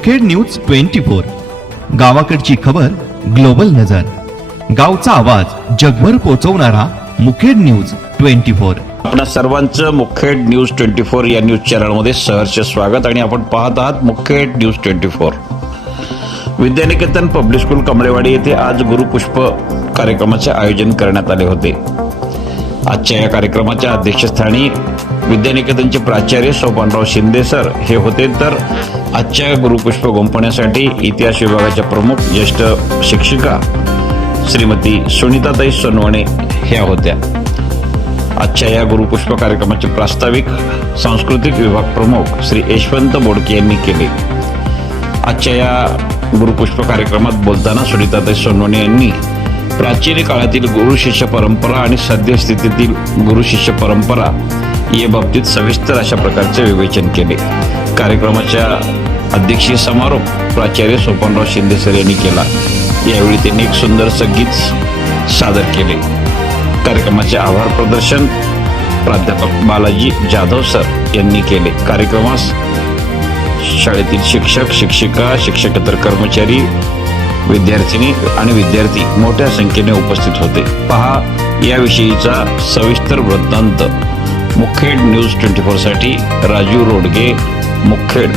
Mukhed news 24, गावाकडची खबर global नजर, गावचा आवाज जगभर पोहोचवणारा मुखेड न्यूज 24। आपणा सर्वांचं मुखेड न्यूज 24 या न्यूज चॅनलमध्ये सहर्ष स्वागत आणि आपण पाहत आहात मुखेड न्यूज 24। विद्यानिकेतन पब्लिक स्कूल कमळेवाडी येथे आज गुरुपुष्प कार्यक्रमाचे आयोजन करण्यात आले होते। आजच्या या कार्यक्रमाच्या अध्यक्षस्थानी विद्यानिकेतनचे प्राचार्य सोपानराव शिंदे सर हे होते, तर आजच्या गुरुपुष्प गुंफण्यासाठी इतिहास विभागाच्या प्रमुख ज्येष्ठ शिक्षिका श्रीमती सुनीताताई सोनवणे ह्या होत्या। आजच्या या गुरुपुष्प कार्यक्रमाचे प्रास्ताविक सांस्कृतिक विभाग प्रमुख श्री यशवंत बोडके यांनी केले। आजच्या या गुरुपुष्प कार्यक्रमात बोलताना सुनीताताई सोनवणे यांनी प्राचीन काळातील गुरु शिष्य परंपरा आणि सद्यस्थितीतील गुरु शिष्य परंपरा या बाबतीत सविस्तर अशा प्रकारचे विवेचन केले। कार्यक्रमाच्या अध्यक्षीय समारोप प्राचार्य सोपानराव शिंदे सर यांनी केला। यावेळी त्यांनी एक सुंदर संगीत सादर केले। कार्यक्रमाचे आभार प्रदर्शन प्राध्यापक बालाजी जाधव सर यांनी केले। कार्यक्रमास शाळेतील शिक्षक शिक्षिका शिक्षकेतर कर्मचारी विद्यार्थिनी आणि विद्यार्थी मोठ्या संख्येने उपस्थित होते। पहा याविषयीचा सविस्तर वृत्तांत मुखेड न्यूज 24 साठी राजू रोडगे, मुखेड।